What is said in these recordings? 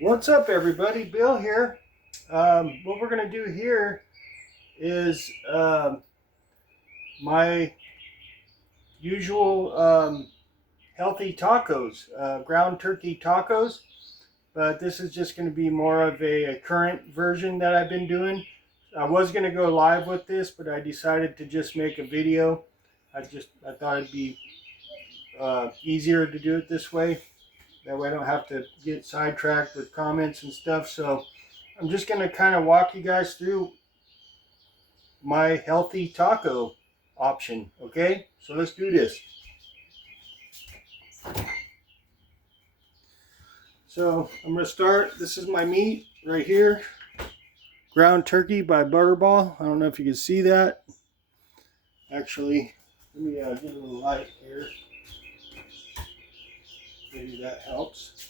What's up, everybody? Bill here. What we're going to do here is my usual healthy tacos, ground turkey tacos, but this is just going to be more of a current version that I've been doing. I was going to go live with this, but I decided to just make a video. I thought it'd be easier to do it this way. That way I don't have to get sidetracked with comments and stuff. So I'm just going to kind of walk you guys through my healthy taco option. Okay, so let's do this. So I'm going to start. This is my meat right here. Ground turkey by Butterball. I don't know if you can see that. Actually, let me get a little light here. Maybe that helps.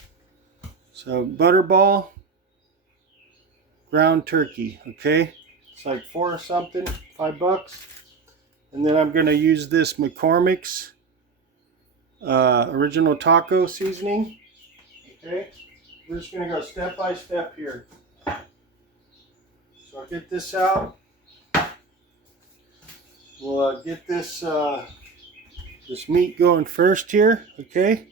So Butterball ground turkey, okay? It's like $4 or something, $5. And then I'm gonna use this McCormick's original taco seasoning. Okay, we're just gonna go step by step here. So I'll get this out. We'll get this this meat going first here, okay?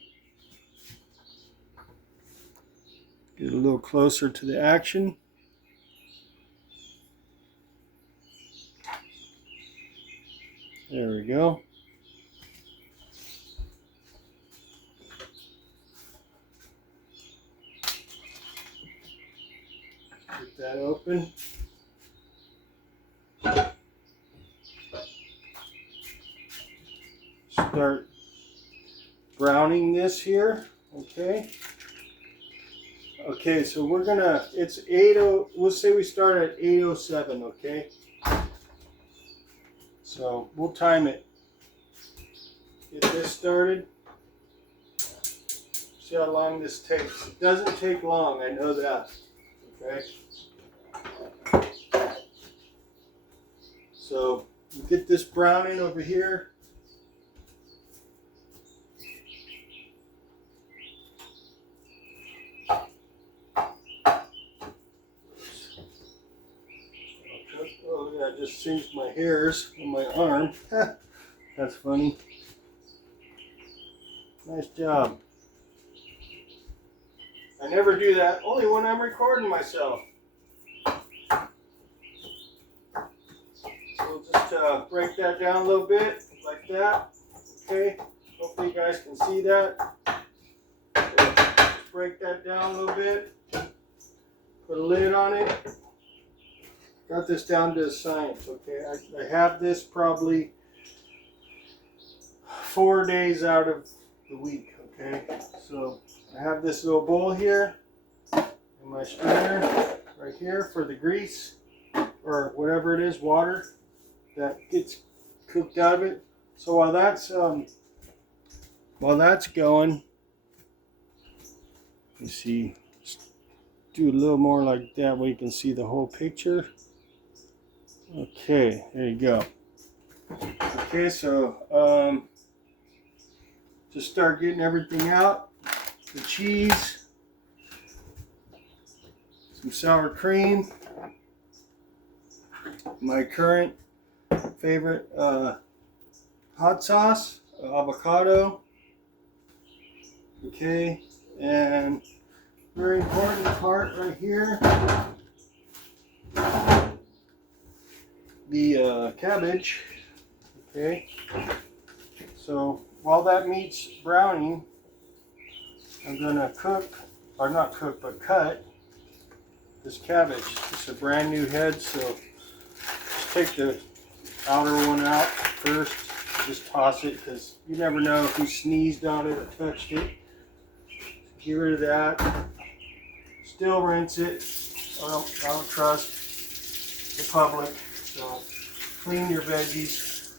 Get a little closer to the action. There we go. Get that open. Start browning this here, okay? Okay, so we're gonna, it's 8:00, we'll say we start at 8:07, okay? So we'll time it. Get this started. See how long this takes. It doesn't take long, I know that, okay? So we'll get this browning over here. I just singed my hairs on my arm. That's funny. Nice job. I never do that, only when I'm recording myself. So we'll just break that down a little bit, like that. Okay, hopefully you guys can see that. So just break that down a little bit. Put a lid on it. Got this down to a science, okay? I have this probably 4 days out of the week, okay? So I have this little bowl here and my strainer right here for the grease or whatever it is, water that gets cooked out of it. So while that's going, you see, just do a little more like that where you can see the whole picture. Okay, there you go. Okay, so just start getting everything out. The cheese, some sour cream, my current favorite hot sauce, avocado. Okay, and very important part right here. The cabbage. Okay, so while that meat's browning, I'm gonna cook, or not cook, but cut this cabbage. It's a brand new head, so just take the outer one out first. Just toss it, because you never know if you sneezed on it or touched it. Get rid of that. Still rinse it. I don't trust the public. So clean your veggies,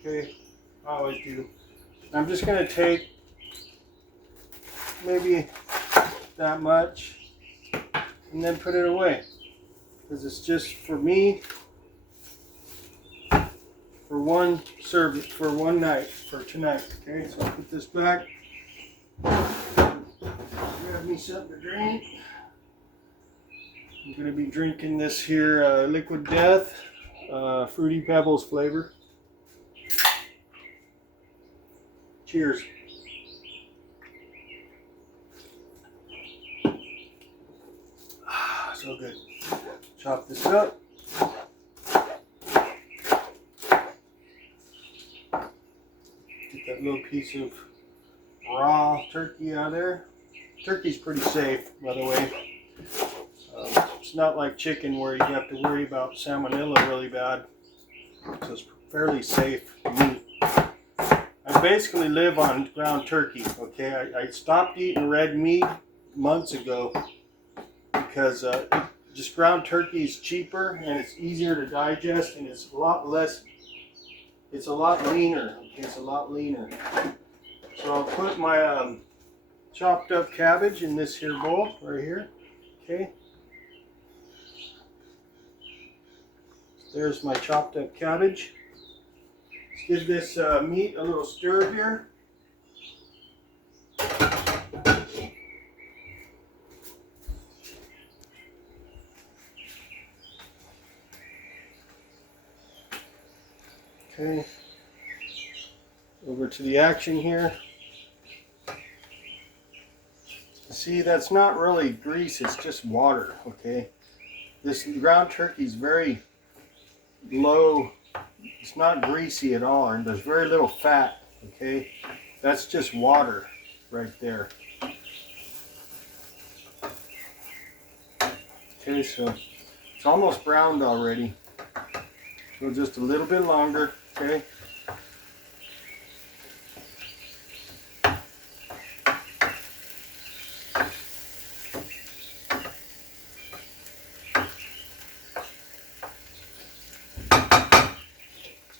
okay, I always do. I'm just going to take maybe that much and then put it away because it's just for me for one service, for one night, for tonight, okay? So I'll put this back. Grab grab me something to drink. I'm going to be drinking this here Liquid Death Fruity Pebbles flavor. Cheers. So good. Chop this up. Get that little piece of raw turkey out of there. Turkey's pretty safe, by the way. It's not like chicken where you have to worry about salmonella really bad. So it's fairly safe meat. I basically live on ground turkey, okay? I stopped eating red meat months ago because just ground turkey is cheaper and it's easier to digest and it's a lot less, it's a lot leaner, okay? It's a lot leaner. So I'll put my chopped up cabbage in this here bowl right here, okay? There's my chopped up cabbage. Let's give this meat a little stir here. Okay. Over to the action here. See, that's not really grease, it's just water, okay? This ground turkey is very low, it's not greasy at all, and there's very little fat, okay? That's just water right there. Okay, so it's almost browned already. So just a little bit longer, okay?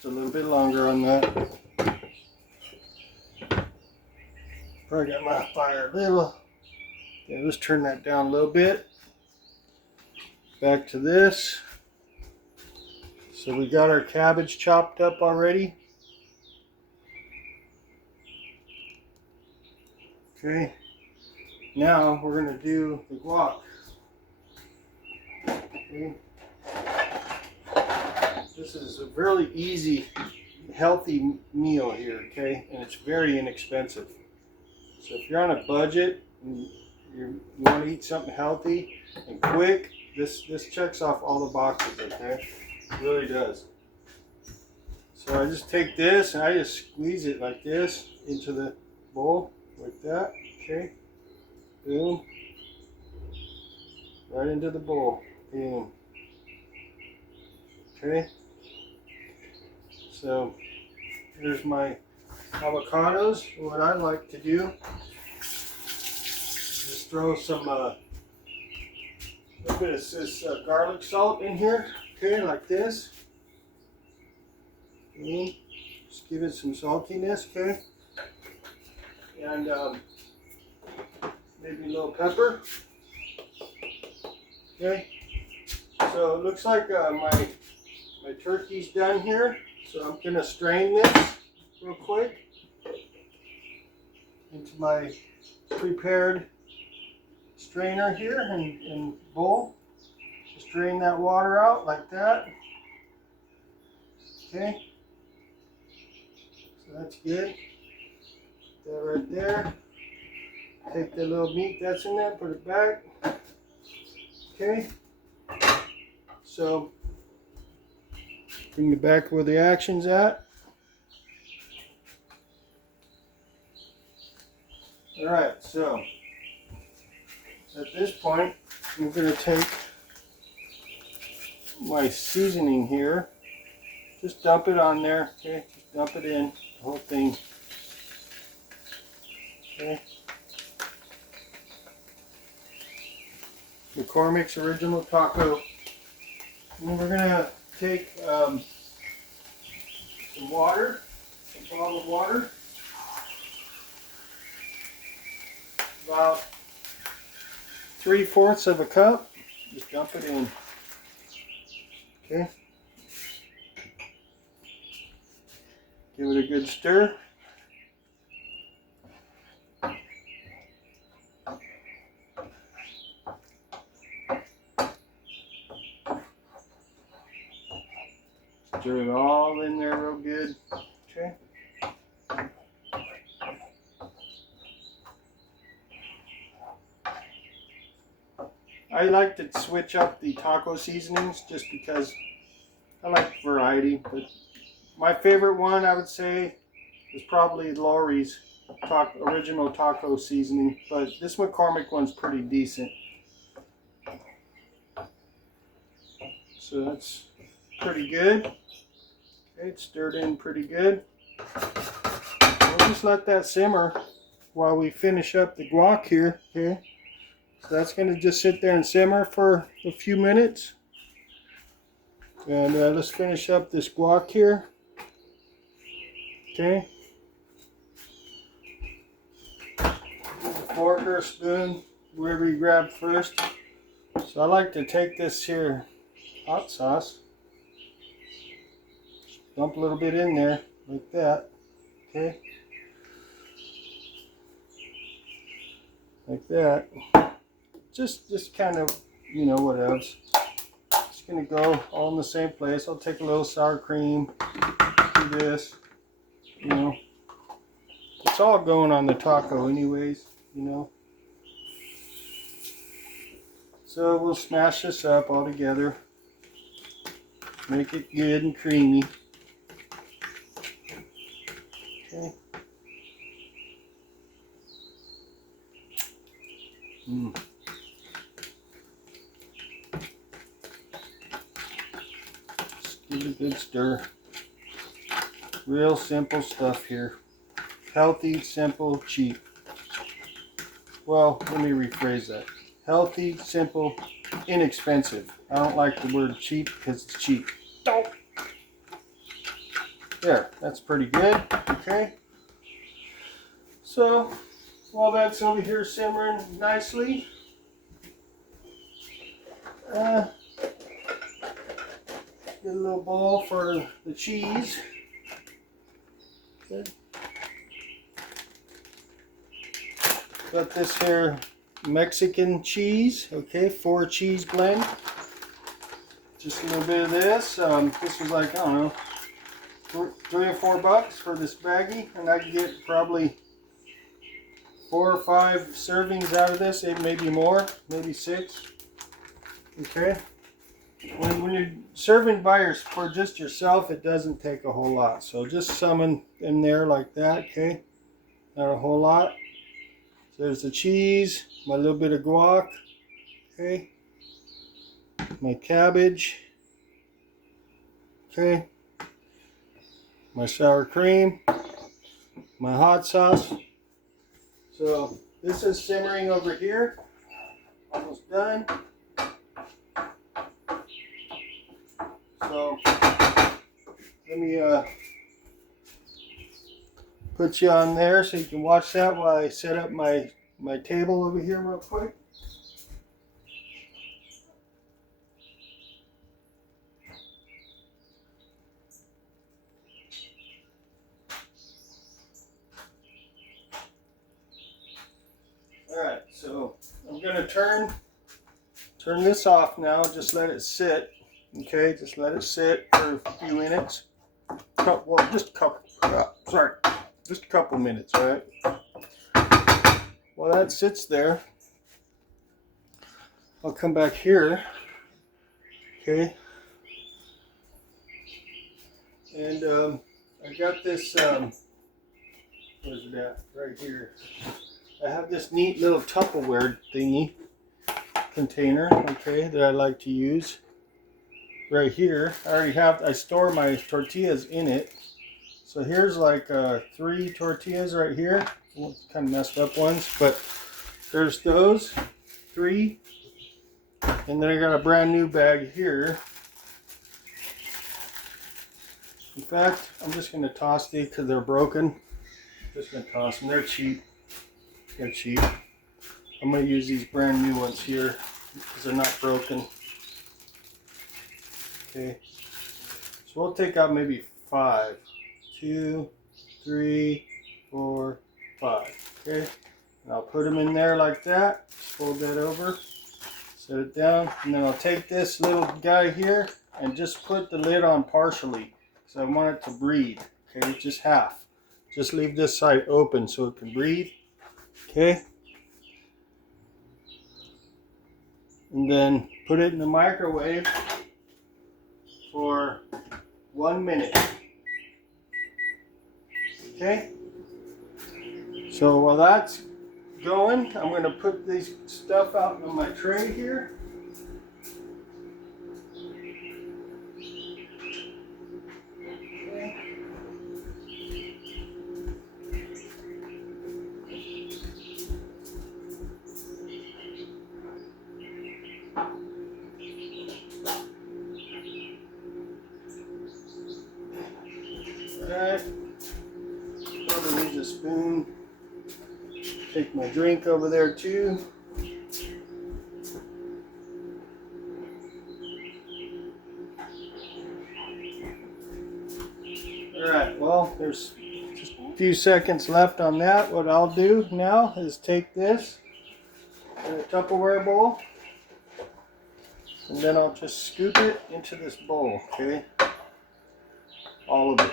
A little bit longer on that. Probably got my fire a little. Okay, let's turn that down a little bit. Back to this. So we got our cabbage chopped up already. Okay. Now we're going to do the guac. Okay. This is a really easy, healthy meal here, okay? And it's very inexpensive. So if you're on a budget and you want to eat something healthy and quick, this checks off all the boxes, okay? It really does. So I just take this and I just squeeze it like this into the bowl, like that, okay? Boom. Right into the bowl, boom. Okay? So here's my avocados. What I like to do is just throw some a little bit of this garlic salt in here, okay, like this. Okay. Just give it some saltiness, okay, and maybe a little pepper. Okay. So it looks like my turkey's done here. So I'm going to strain this real quick into my prepared strainer here and bowl. Just drain that water out like that. Okay. So that's good. Put that right there. Take the little meat that's in there, put it back. Okay. So bring it back where the action's at. Alright, so at this point, I'm going to take my seasoning here. Just dump it on there, okay? Just dump it in, the whole thing. Okay. McCormick's Original Taco. And we're going to take some water, some bottled water, about 3/4 of a cup. Just dump it in. Okay. Give it a good stir. Stir it all in there real good. Okay. I like to switch up the taco seasonings just because I like variety. But my favorite one, I would say, is probably Lori's original taco seasoning. But this McCormick one's pretty decent. So that's pretty good. Okay, it's stirred in pretty good. We'll just let that simmer while we finish up the guac here. Okay, so that's going to just sit there and simmer for a few minutes. And let's finish up this guac here. Okay. Fork or a spoon, wherever you grab first. So I like to take this here hot sauce, dump a little bit in there like that. Okay, like that. Just kind of, you know, what else. Just gonna go all in the same place. I'll take a little sour cream, do this, you know. It's all going on the taco anyways, you know. So we'll smash this up all together. Make it good and creamy. Okay. Just give it a good stir. Real simple stuff here. Healthy, simple, cheap. Well, let me rephrase that. Healthy, simple, inexpensive. I don't like the word cheap because it's cheap. There, that's pretty good. Okay. So, while that's over here simmering nicely, get a little bowl for the cheese. Okay. Got this here Mexican cheese, okay, 4 cheese blend. Just a little bit of this. This was like, I don't know, $3 or $4 for this baggie, and I can get probably 4 or 5 servings out of this, maybe more, maybe 6. Okay. When you're serving for just yourself, it doesn't take a whole lot. So just some in there like that, okay? Not a whole lot. So there's the cheese, my little bit of guac, okay? My cabbage, okay? My sour cream, my hot sauce. So this is simmering over here, almost done. So let me put you on there so you can watch that while I set up my table over here real quick. Alright, so I'm going to turn this off now, just let it sit. Okay, just let it sit for a few minutes. Well, just a couple minutes, all right? While that sits there, I'll come back here, okay? And I got this, where's it at? Right here. I have this neat little Tupperware thingy container, okay, that I like to use. Right here, I store my tortillas in it. So here's like 3 tortillas right here, kind of messed up ones, but there's those 3, and then I got a brand new bag here. In fact, I'm just going to toss these because they're broken. Just going to toss them. They're cheap. They're cheap. I'm going to use these brand new ones here because they're not broken. Okay, so we'll take out maybe 5. 2, 3, 4, 5. Okay, and I'll put them in there like that. Fold that over, set it down, and then I'll take this little guy here and just put the lid on partially. because I want it to breathe. Okay, just half. Just leave this side open so it can breathe. Okay. And then put it in the microwave for 1 minute. Okay. So while that's going, I'm going to put this stuff out on my tray here. Alright, probably use a spoon. Take my drink over there too. Alright, well, there's just a few seconds left on that. What I'll do now is take this in a Tupperware bowl, and then I'll just scoop it into this bowl, okay? All of it.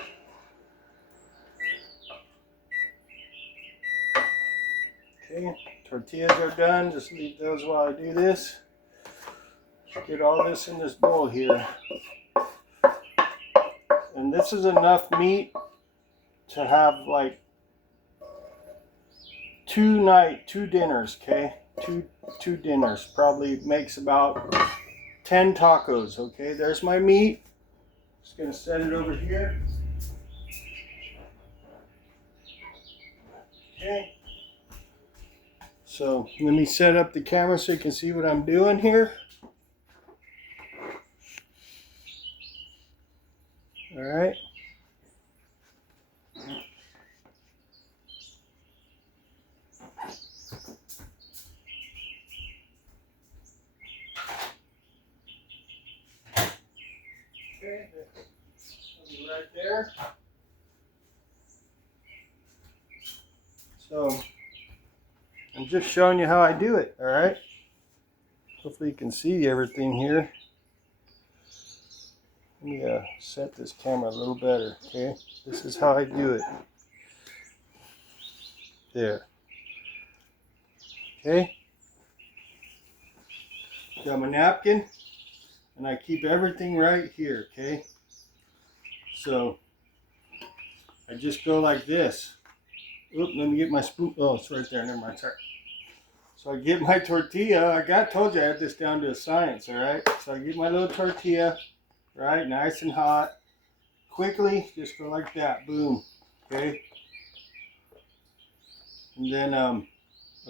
Okay, tortillas are done. Just leave those while I do this. Get all this in this bowl here. And this is enough meat to have like two dinners, okay? Two dinners. Probably makes about 10 tacos, okay? There's my meat. Just gonna set it over here. Okay. So let me set up the camera so you can see what I'm doing here. All right. Okay, that'll be right there. So I'm just showing you how I do it, all right? Hopefully you can see everything here. Let me set this camera a little better, okay? This is how I do it. There. Okay? Got my napkin, and I keep everything right here, okay? So I just go like this. Oop, let me get my spoon. Oh, it's right there. Never mind. Sorry. So I get my tortilla. Told you I had this down to a science, all right? So I get my little tortilla, right? Nice and hot. Quickly, just go like that. Boom. Okay? And then I'll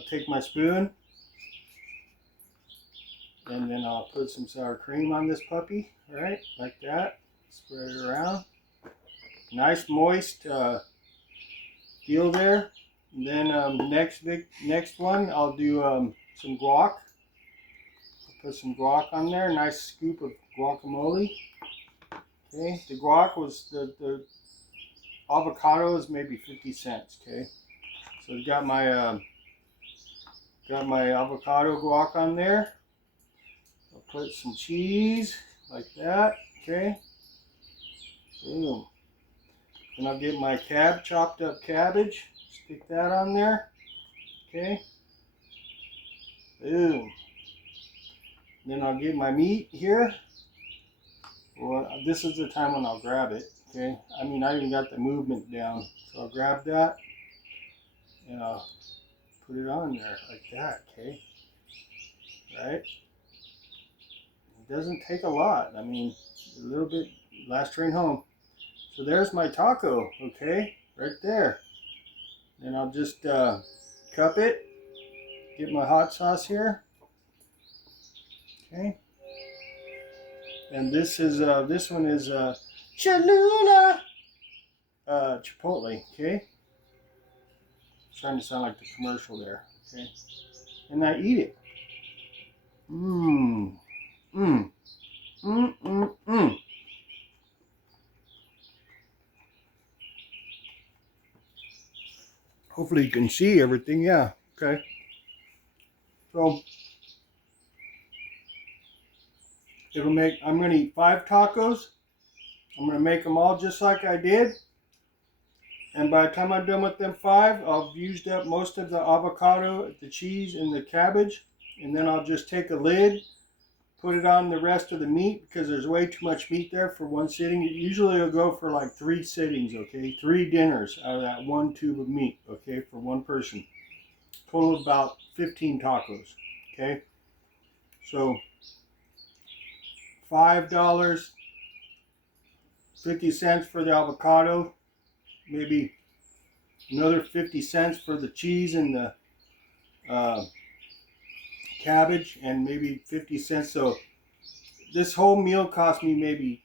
take my spoon, and then I'll put some sour cream on this puppy, right? Like that. Spread it around. Nice moist deal there. And then next one, I'll do some guac. I'll put some guac on there. Nice scoop of guacamole. Okay, the guac was the avocados maybe 50 cents. Okay, so I got my avocado guac on there. I'll put some cheese like that. Okay, boom. Then I'll get my chopped up cabbage. Stick that on there. Okay. Boom. Then I'll get my meat here. Well, this is the time when I'll grab it. Okay. I mean, I even got the movement down. So I'll grab that and I'll put it on there like that. Okay. Right. It doesn't take a lot. I mean, a little bit. Last train home. So there's my taco. Okay. Right there. Then I'll just cup it, get my hot sauce here. Okay. And this one is Cholula Chipotle. Okay. Trying to sound like the commercial there. Okay. And I eat it. Mmm. Mmm. Mmm. Mmm. Mmm. Hopefully you can see everything. Yeah. Okay. So I'm going to eat 5 tacos. I'm going to make them all just like I did. And by the time I'm done with them 5, I've used up most of the avocado, the cheese, and the cabbage. And then I'll just take a lid, put it on the rest of the meat because there's way too much meat there for one sitting. It usually will go for like 3 sittings, okay? 3 dinners out of that 1 tube of meat, okay, for one person. Total of about 15 tacos, okay? So $5.50 for the avocado, maybe another 50 cents for the cheese and the cabbage, and maybe 50 cents. So this whole meal cost me maybe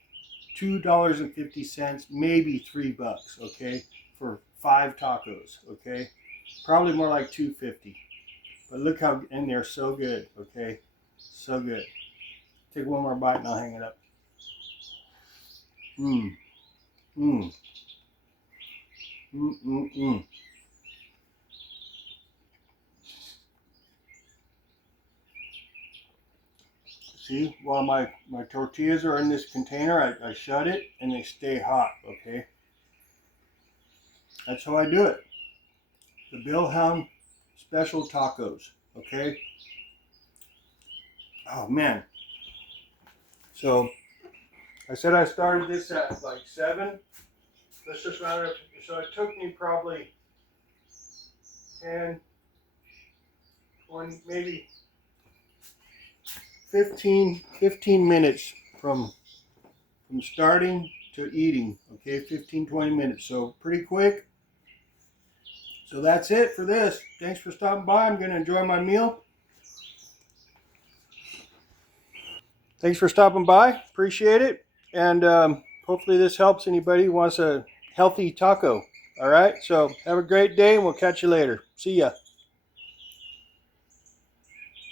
$2.50, maybe $3, okay, for 5 tacos, okay, probably more like $2.50. But look how, and they're so good, okay, so good. Take one more bite and I'll hang it up. See, while my tortillas are in this container, I shut it and they stay hot, okay? That's how I do it. The Bill Hound special tacos, okay? Oh man. So I said I started this at like 7. Let's just round it up. So it took me probably 10, 20, maybe 15 minutes from starting to eating, okay? 15-20 minutes, so pretty quick. So that's it for this. Thanks for stopping by. I'm going to enjoy my meal. Thanks for stopping by. Appreciate it. And hopefully this helps anybody who wants a healthy taco. All right, so have a great day and we'll catch you later. See ya.